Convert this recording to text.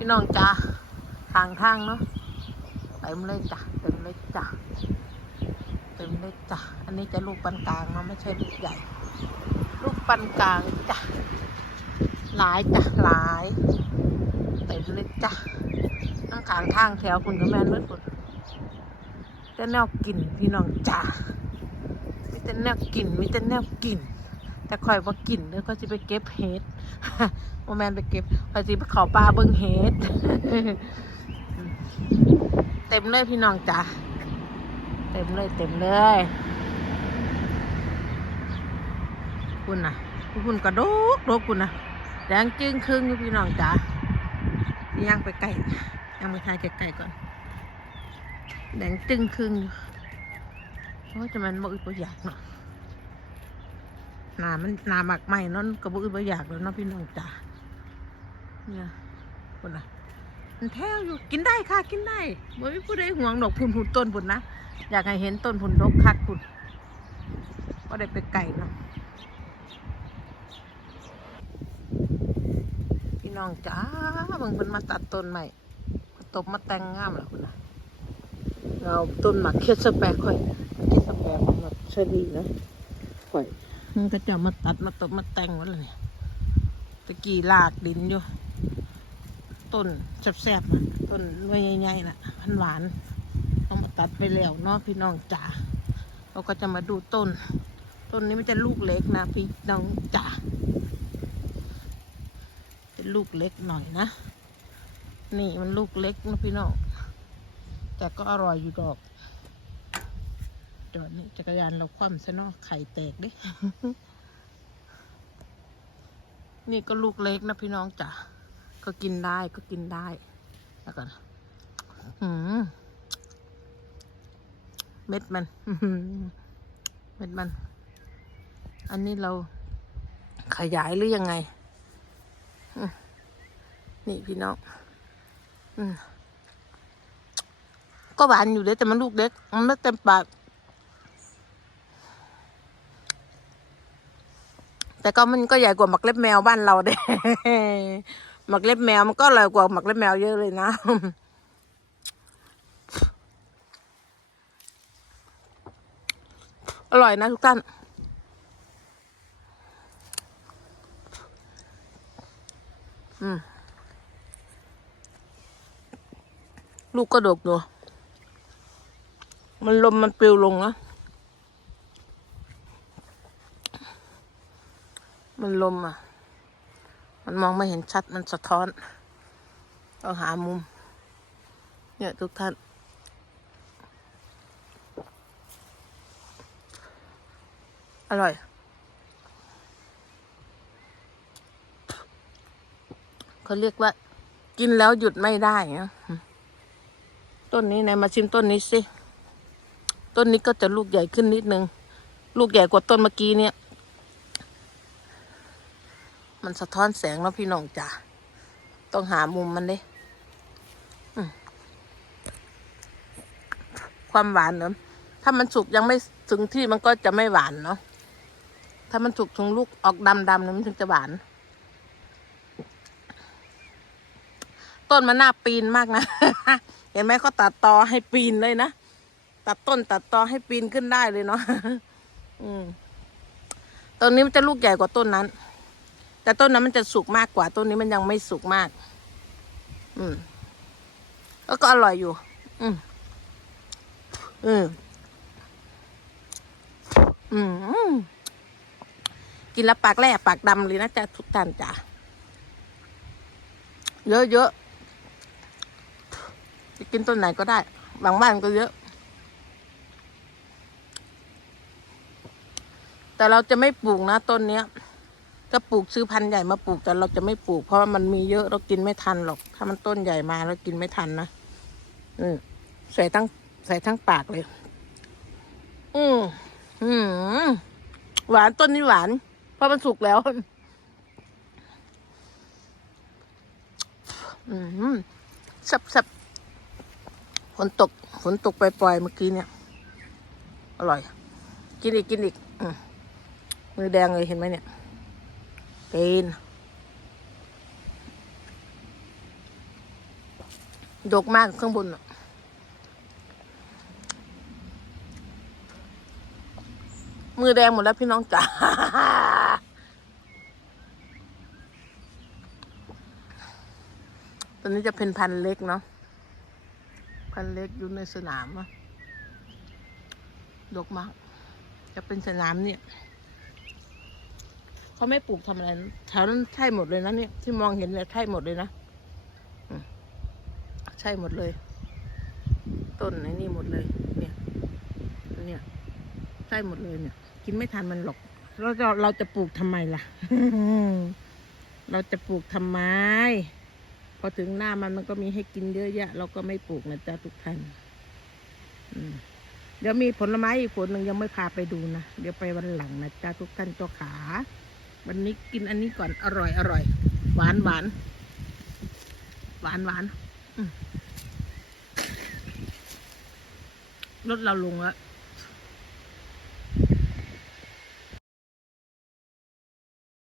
พี่น้องจ้าทางทางเนาะเต็มเลยจ้ะเต็มเลยจ้ะเต็มเลยจ้ะอันนี้จะลูกปานกลางเนาะไม่ใช่ลูกใหญ่ ลูกปานกลางจ้ะหลายจ้ะหลายเต็มเลยจ้ะนั่งขางทางแถวคุณกับแม่นเมื่อคุณแต่แนวกินพี่น้องจ้ามีแต่แนวกินมีแต่แนวกิน แต่คอยว่ากินแล้วก็จะไปเก็บเห็ดโมแมนไปเก็บคอยสิไปขอปลาเบิ้งเห็ดเต็มเลยพี่น้องจ้าเต็มเลยเต็มเลยคุณน่ะคุณกระโดกโดกคุณน่ะแดงจึงครึ่งอยู่พี่น้องจ้าย่างไปไก่ย่างไปทายไก่ก่อนแดงจึงครึ่งโอ้ยจะมันบ่อึดบ่อยากเนาะ หนามันหนาหมักใหม่เนาะกระบ่อึดบ่อยากแล้วเนาะพี่น้องจ้าเนี่ยคน่ะมันแท้วอยู่กินได้ค่ะกินได้บ่มีผู้ใดห่วงดอกพุ่นพุ่นต้นพุ่นนะอยากให้เห็นต้นพุ่นดกคักพุ่นก็ได้ไปไก่เนาะพี่น้องจ้าเบิ่งเพิ่นมาตัดต้นใหม่มาตบมาแต่งงามแล้วคุณนะเราต้นหมักเคสแปรค่อยเคสแปรของแบบเชอรี่นะค่อย ก็จะมาตัดมาตบมาแต่งว้แล้วเนี่ยตะกี้ลากดินอยู่ ต้นแซ่บๆนะต้นหน่วยใหญ่ๆนะพันหวานเอามาตัดไปแล้วเนาะพี่น้องจ๋าเราก็จะมาดูต้น ต้นนี้มันจะลูกเล็กนะ พี่น้องจ๋าเป็นลูกเล็กหน่อยนะ นี่มันลูกเล็กนะพี่น้องแต่ก็อร่อยอยู่ดอก จอดนี่จักรยานเราคว่ำซะเนาะไข่แตกเด้ นี่ก็ลูกเล็กนะพี่น้องจ๋าก็กินได้ก็กินได้ แล้วก่อนหืมเม็ดมัน เม็ดมัน อันนี้เราขยายหรือยังไง นี่พี่น้อง อืมก็หวานอยู่เด้แต่มันลูกเล็ก มันไม่เต็มปาก แต่ก็มันก็ใหญ่กว่าหมักเล็บแมวบ้านเราเด้หมักเล็บแมวมันก็อร่อยกว่าหมักเล็บแมวเยอะเลยนะอร่อยนะทุกท่านลูกก็ดกอยู่มันลมมันปลิวลงนะ มันลมอะ มันมองไม่เห็นชัดมันสะท้อน ต้องหามุม เนี่ยทุกท่าน อร่อย เขาเรียกว่า กินแล้วหยุดไม่ได้นะต้นนี้ไหนมาชิมต้นนี้สิ ต้นนี้ก็จะลูกใหญ่ขึ้นนิดนึง ลูกใหญ่กว่าต้นเมื่อกี้เนี่ย มันสะท้อนแสงแล้วพี่น้องจ๋าต้องหามุมมันด้อืมความหวานเนาะถ้ามันสุกยังไม่ถึงที่มันก็จะไม่หวานเนาะถ้ามันสุกถึงลูกออกดำดำเนี่ยมันถึงจะหวาน ต้นมันน่าปีนมากนะ เห็นไหมเขาตัดตอให้ปีนเลยนะตัดต้นตัดตอให้ปีนขึ้นได้เลยเนาะอืมต้นนี้มันจะลูกใหญ่กว่าต้นนั้น แต่ต้นนั้นมันจะสุกมากกว่าต้นนี้มันยังไม่สุกมาก อืมแล้วก็อร่อยอยู่ อืมอืมอืมกินแล้วปากแหลกปากดำเลยนะจ๊ะทุกท่านจ้ะเยอะเยอะจะกินต้นไหนก็ได้บางบ้านก็เยอะ แต่เราจะไม่ปลูกนะต้นเนี้ย ก็ปลูกซื้อพันธุ์ใหญ่มาปลูกแต่เราจะไม่ปลูก เพราะว่ามันมีเยอะเรากินไม่ทันหรอก ถ้ามันต้นใหญ่มาเรากินไม่ทันนะอืมใส่ทั้งใส่ทั้งปากเลย อืมอืมหวานต้นนี้หวาน เพราะมันสุกแล้ว อืมสับสับฝนตก ฝนตกปล่อยๆเมื่อกี้เนี่ย อร่อย กินอีกกินอีกอมมือแดงเลยเห็นไหมเนี่ย เป็นดกมากข้างบนน่ะมือแดงหมดแล้วพี่น้องจ๋าตอนนี้จะเป็นพันธุ์เล็กเนาะ พันธุ์เล็กอยู่ในสนามอะดกมาก จะเป็นสนามเนี่ย เขาไม่ปลูกทำอะไรแถวนั้นใช่หมดเลยนะเนี่ยที่มองเห็นเนี่ยใช่หมดเลยนะใช่หมดเลย ต้นไอ้นี่หมดเลย เนี่ย เนี่ยใช่หมดเลยเนี่ย กินไม่ทันมันหรอกเราจะเราจะปลูกทำไมล่ะ เราจะปลูกทำไม พอถึงหน้ามันมันก็มีให้กินเยอะแยะ เราก็ไม่ปลูกนะจ๊ะทุกท่านเดี๋ยวมีผลไม้อีกผลหนึ่งยังไม่พาไปดูนะ เดี๋ยวไปวันหลังนะจ๊ะทุกท่านเจ้าขา วันนี้กินอันนี้ก่อนอร่อยอร่อย หวานหวานหวานหวานรถเราลงแล้ว